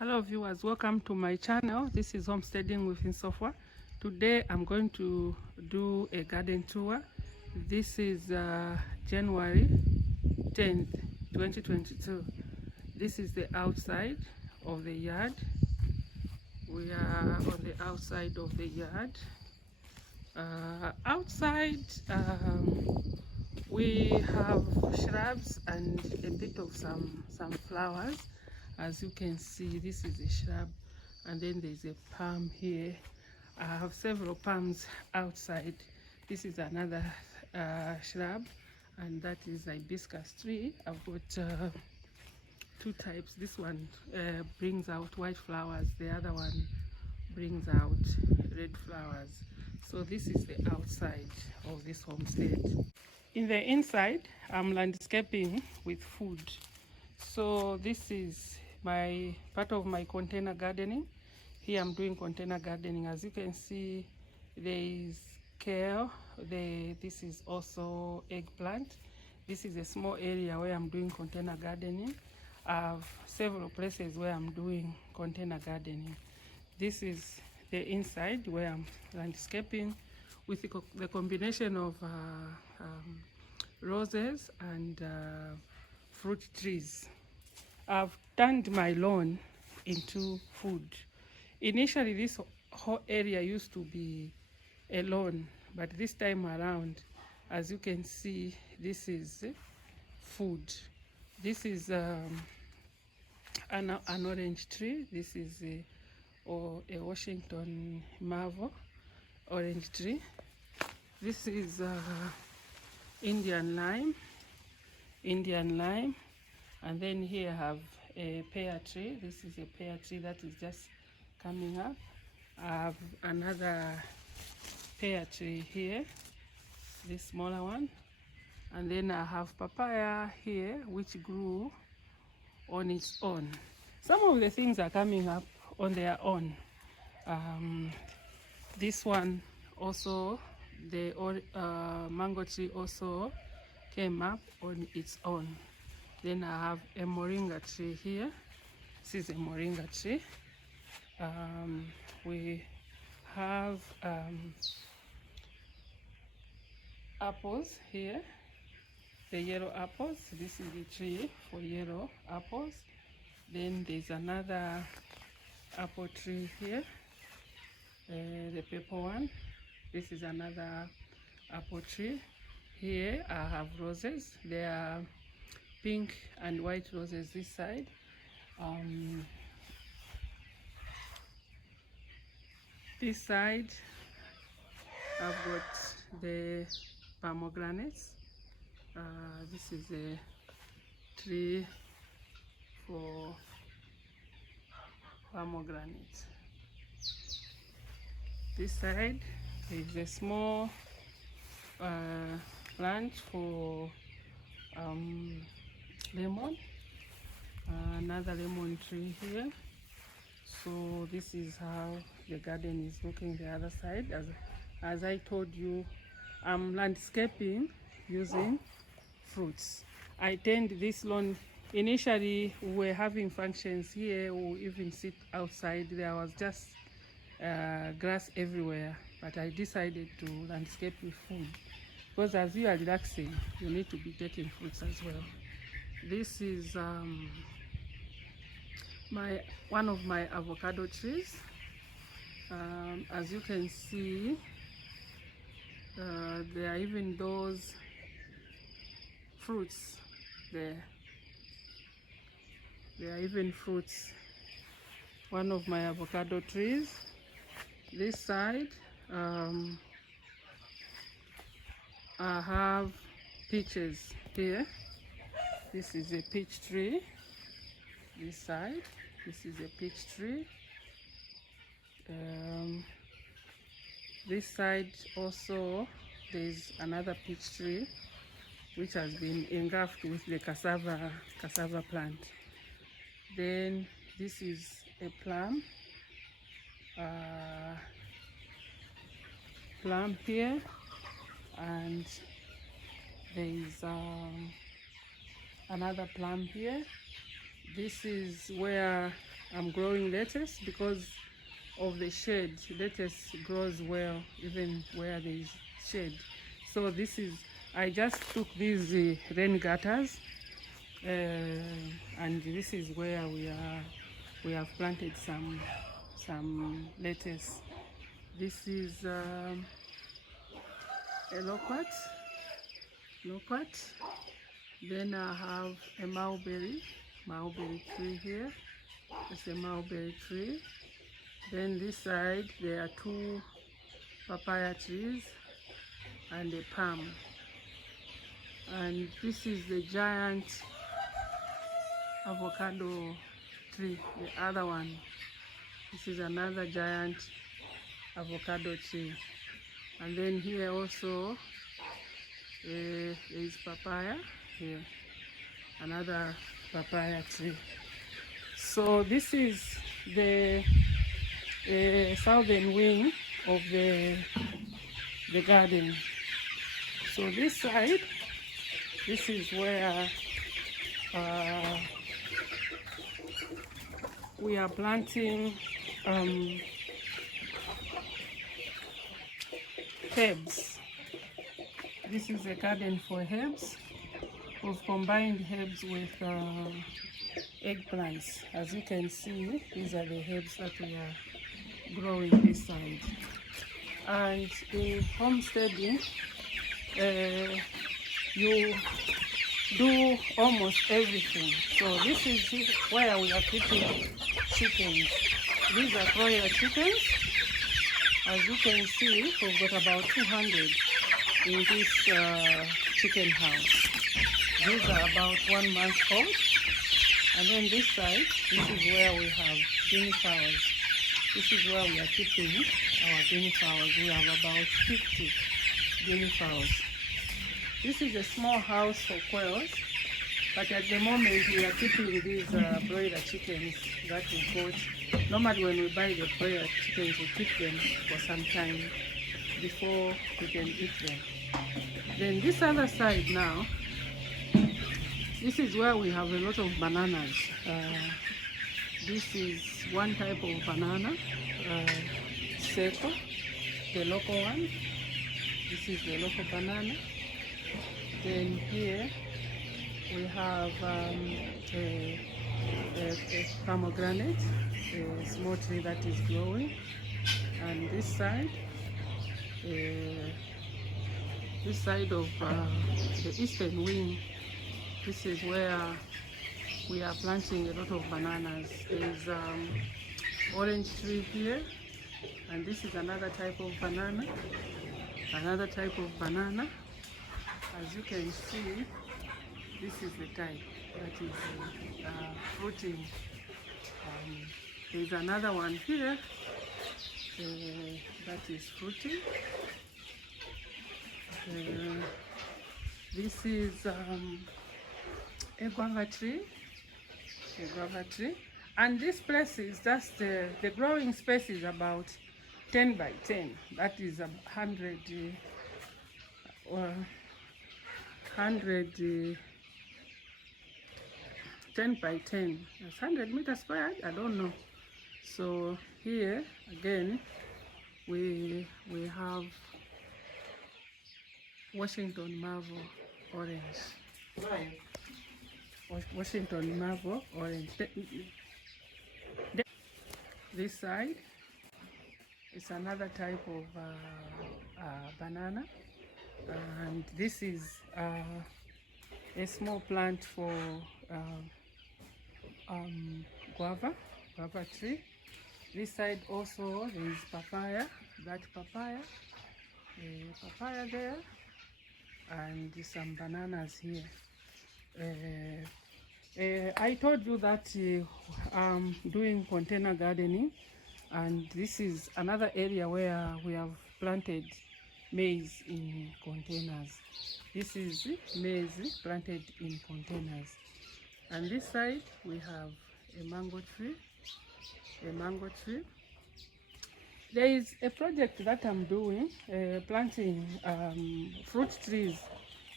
Hello viewers, welcome to my channel. This is Homesteading with Insofwa. Today I'm going to do a garden tour. This is January 10th 2022. This is the outside of the yard. We are on the outside of the yard. Outside we have shrubs and a bit of some flowers. As you can see, this is a shrub, and then there's a palm here. I have several palms outside. This is another shrub, and that is a hibiscus tree. I've got two types. This one brings out white flowers, the other one brings out red flowers. So this is the outside of this homestead. In the inside, I'm landscaping with food. So this is my part of my container gardening. Here I'm doing container gardening. As you can see, there is kale. This is also eggplant. This is a small area where I'm doing container gardening. I have several places where I'm doing container gardening. This is the inside where I'm landscaping with the combination of roses and fruit trees. I've turned my lawn into food. Initially, this whole area used to be a lawn, but this time around, as you can see, this is food. This is an orange tree. This is a Washington Marvel orange tree. This is Indian lime, and then here I have a pear tree. This is a pear tree that is just coming up. I have another pear tree here, this smaller one, and then I have papaya here, which grew on its own. Some of the things are coming up on their own. This one also, the mango tree also came up on its own. Then I have a moringa tree here. This is a moringa tree. We have apples here, the yellow apples. This is the tree for yellow apples. Then there's another apple tree here, the purple one. This is another apple tree. Here I have roses. They are pink and white roses this side. This side I've got the pomegranates. This is a tree for pomegranates. This side is a small plant for lemon. Another lemon tree here. So this is how the garden is looking the other side. As I told you, I'm landscaping using fruits. I tend this lawn. Initially we were having functions here, or even sit outside. There was just grass everywhere, but I decided to landscape with food, because as you are relaxing, you need to be getting fruits as well. This is one of my avocado trees. As you can see, there are even those fruits there. There are even fruits. One of my avocado trees. This side I have peaches here. This is a peach tree. This side, this is a peach tree. This side also, there's another peach tree which has been engrafted with the cassava plant. Then this is a plum here, and there is another plum here. This is where I'm growing lettuce because of the shade. Lettuce grows well even where there is shade. So this is, I just took these rain gutters, and this is where we have planted some lettuce. This is a loquat. Then I have a mulberry tree here. It's a mulberry tree. Then this side there are 2 papaya trees and a palm. And this is the giant avocado tree, the other one. This is another giant avocado tree. And then here also there is papaya here, another papaya tree. So this is the southern wing of the garden. So this side, this is where we are planting herbs. This is a garden for herbs. We've combined herbs with eggplants. As you can see, these are the herbs that we are growing this side. And in homesteading, you do almost everything. So this is where we are keeping chickens. These are broiler chickens. As you can see, we've got about 200 in this chicken house. These are about 1 month old. And then this side, this is where we have guinea fowls. This is where we are keeping our guinea fowls. We have about 50 guinea fowls. This is a small house for quails, but at the moment we are keeping these broiler chickens that we bought. Normally when we buy the broiler chickens, we keep them for some time before we can eat them. Then this other side now, this is where we have a lot of bananas. This is one type of banana, seco, the local one. This is the local banana. Then here we have a pomegranate, a small tree that is growing. And this side of the eastern wing, this is where we are planting a lot of bananas. There's orange tree here, and this is another type of banana. As you can see, this is the type that is fruiting. There's another one here that is fruiting. This is a guava tree. And this place is just the growing space is about 10 by 10. That is 100 10 by 10. It's 100 meters squared. I don't know. So here again we have Washington Marvel orange. Washington Marvel orange. This side is another type of banana, and this is a small plant for guava tree. This side also there is papaya, papaya there, and some bananas here. I told you that I'm doing container gardening, and this is another area where we have planted maize in containers. This is maize planted in containers. And this side we have a mango tree. There is a project that I'm doing, planting fruit trees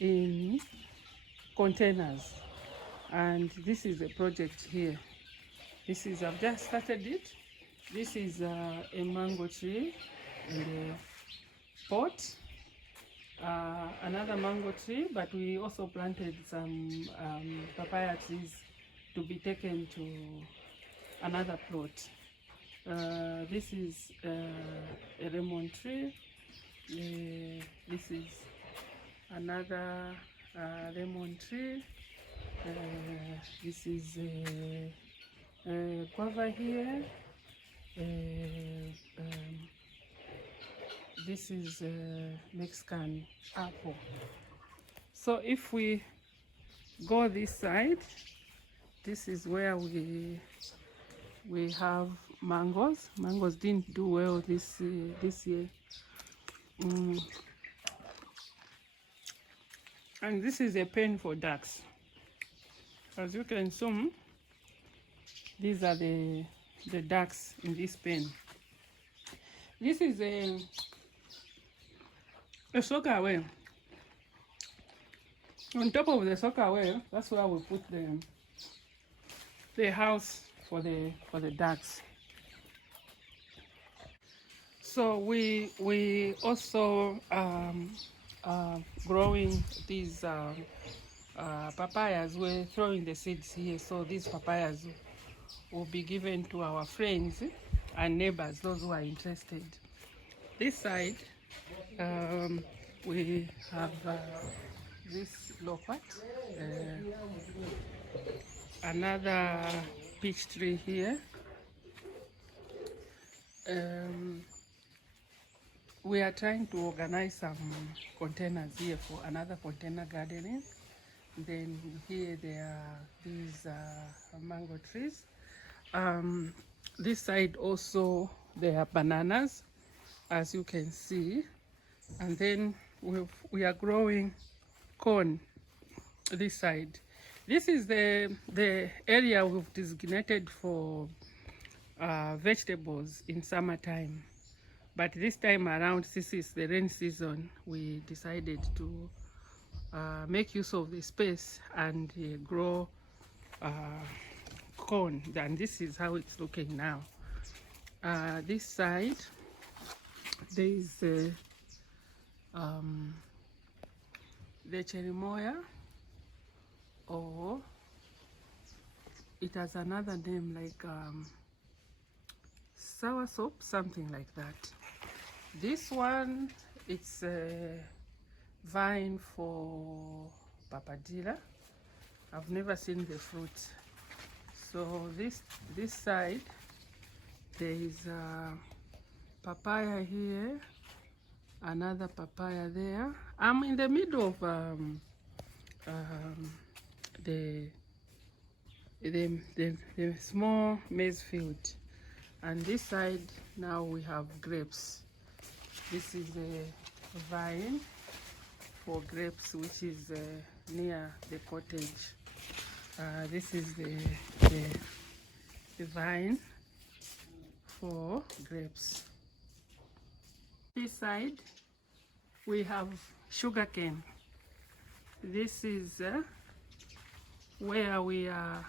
in containers, and this is a project here. This is, I've just started it. This is a mango tree in the pot. Another mango tree, but we also planted some papaya trees to be taken to another plot. This is a lemon tree. This is another lemon tree. This is guava here. This is Mexican apple. So if we go this side, this is where we have mangoes. Mangoes didn't do well this year. And this is a pen for ducks. As you can see, these are the ducks in this pen. This is a soccer well. On top of the soccer well, that's where we put the house for the ducks. So we also growing these papayas. We're throwing the seeds here, so these papayas will be given to our friends and neighbors, those who are interested. This side, we have this loquat, another peach tree here. We are trying to organize some containers here for another container gardening. Then here there are these mango trees. This side also there are bananas, as you can see. And then we are growing corn this side. This is the area we've designated for vegetables in summertime. But this time around, since it's the rain season, we decided to make use of the space and grow corn. And this is how it's looking now. This side, there is the cherimoya, or it has another name like soursop, something like that. This one, it's a vine for papadilla. I've never seen the fruit. So this side, there is a papaya here, another papaya there. I'm in the middle of the small maize field, and this side now we have grapes. This is a vine for grapes, which is near the cottage. This is the vine for grapes. This side we have sugarcane. This is where we are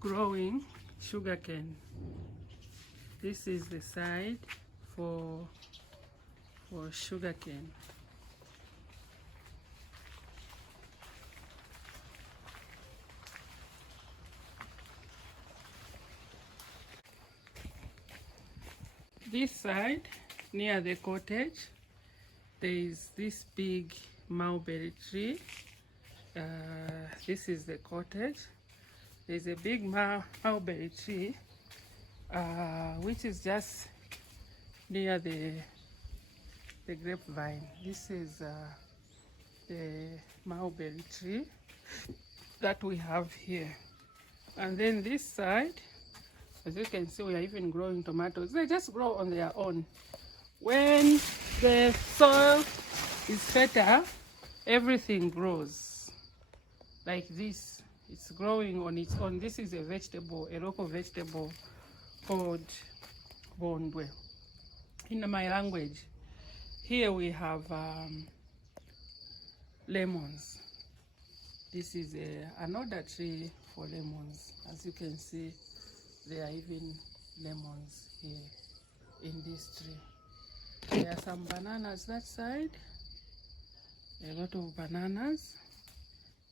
growing sugarcane. This is the side for sugarcane. This side, near the cottage, there is this big mulberry tree. This is the cottage. There's a big mulberry tree, which is just near the grapevine. This is the mulberry tree that we have here. And then this side, as you can see, we are even growing tomatoes. They just grow on their own. When the soil is fertile, everything grows like this. It's growing on its own. This is a vegetable, a local vegetable called bondwe in my language. Here we have lemons. This is another tree for lemons. As you can see, there are even lemons here in this tree. There are some bananas that side, a lot of bananas.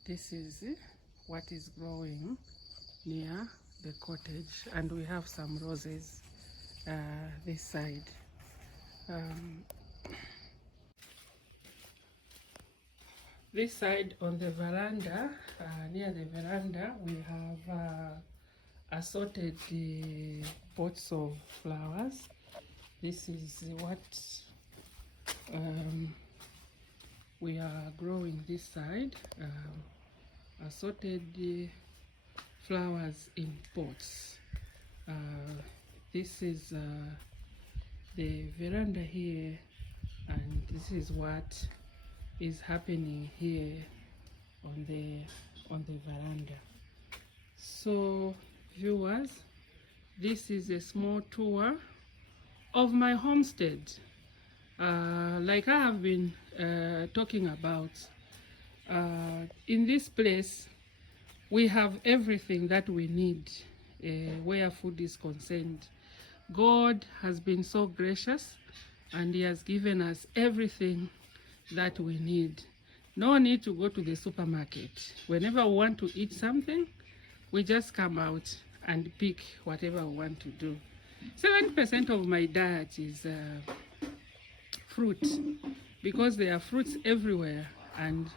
This is what is growing near the cottage, and we have some roses this side. This side on the veranda, near the veranda, we have assorted pots of flowers. This is what we are growing this side, assorted flowers in pots. This is the veranda here, and this is what is happening here on the veranda. So viewers, this is a small tour of my homestead. Like I have been talking about, in this place we have everything that we need where food is concerned. God has been so gracious, and He has given us everything that we need. No need to go to the supermarket. Whenever we want to eat something, we just come out and pick whatever we want to do. 7% of my diet is fruit, because there are fruits everywhere, and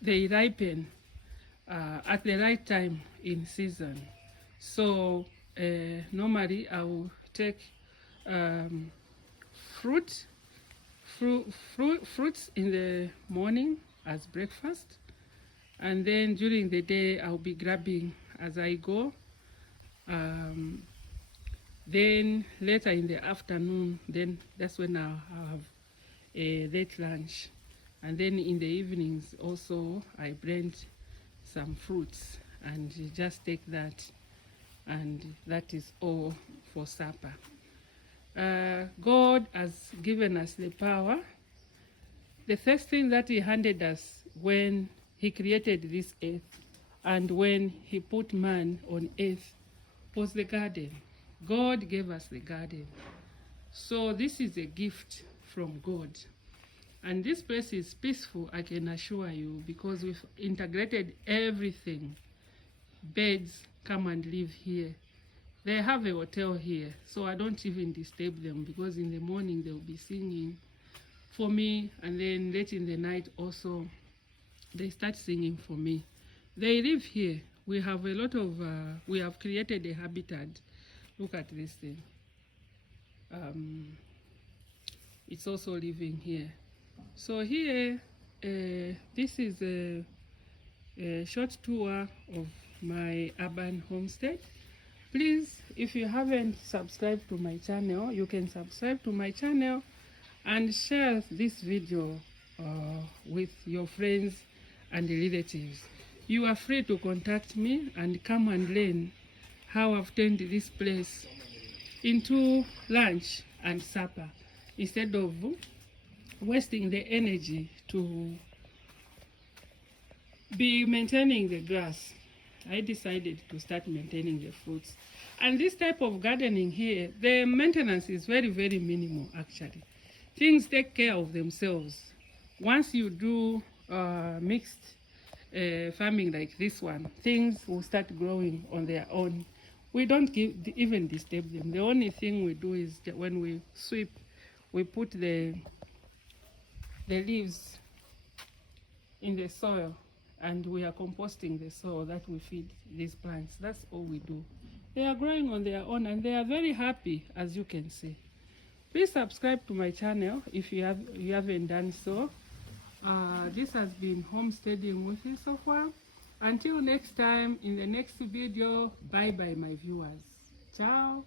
they ripen at the right time in season. So normally I will take fruits in the morning as breakfast, and then during the day I'll be grabbing as I go. Then later in the afternoon, then that's when I'll have a late lunch, and then in the evenings also I blend some fruits and just take that, and that is all for supper. God has given us the power. The first thing that He handed us when He created this earth and when He put man on earth was the garden. God gave us the garden. So this is a gift from God. And this place is peaceful, I can assure you, because we've integrated everything. Birds come and live here. They have a hotel here, so I don't even disturb them, because in the morning they'll be singing for me, and then late in the night also they start singing for me. They live here. We have a lot of, we have created a habitat. Look at this thing. It's also living here. So here, this is a short tour of my urban homestead. Please, if you haven't subscribed to my channel, you can subscribe to my channel and share this video with your friends and relatives. You are free to contact me and come and learn how I've turned this place into lunch and supper, instead of wasting the energy to be maintaining the grass. I decided to start maintaining the fruits. And this type of gardening here, the maintenance is very, very minimal actually. Things take care of themselves. Once you do mixed farming like this one, things will start growing on their own. We don't even disturb them. The only thing we do is that when we sweep, we put the leaves in the soil, and we are composting the soil that we feed these plants. That's all we do. They are growing on their own, and they are very happy, as you can see. Please subscribe to my channel if you haven't done so. This has been Homesteading with Isofwa. Until next time, in the next video, bye bye my viewers. Ciao.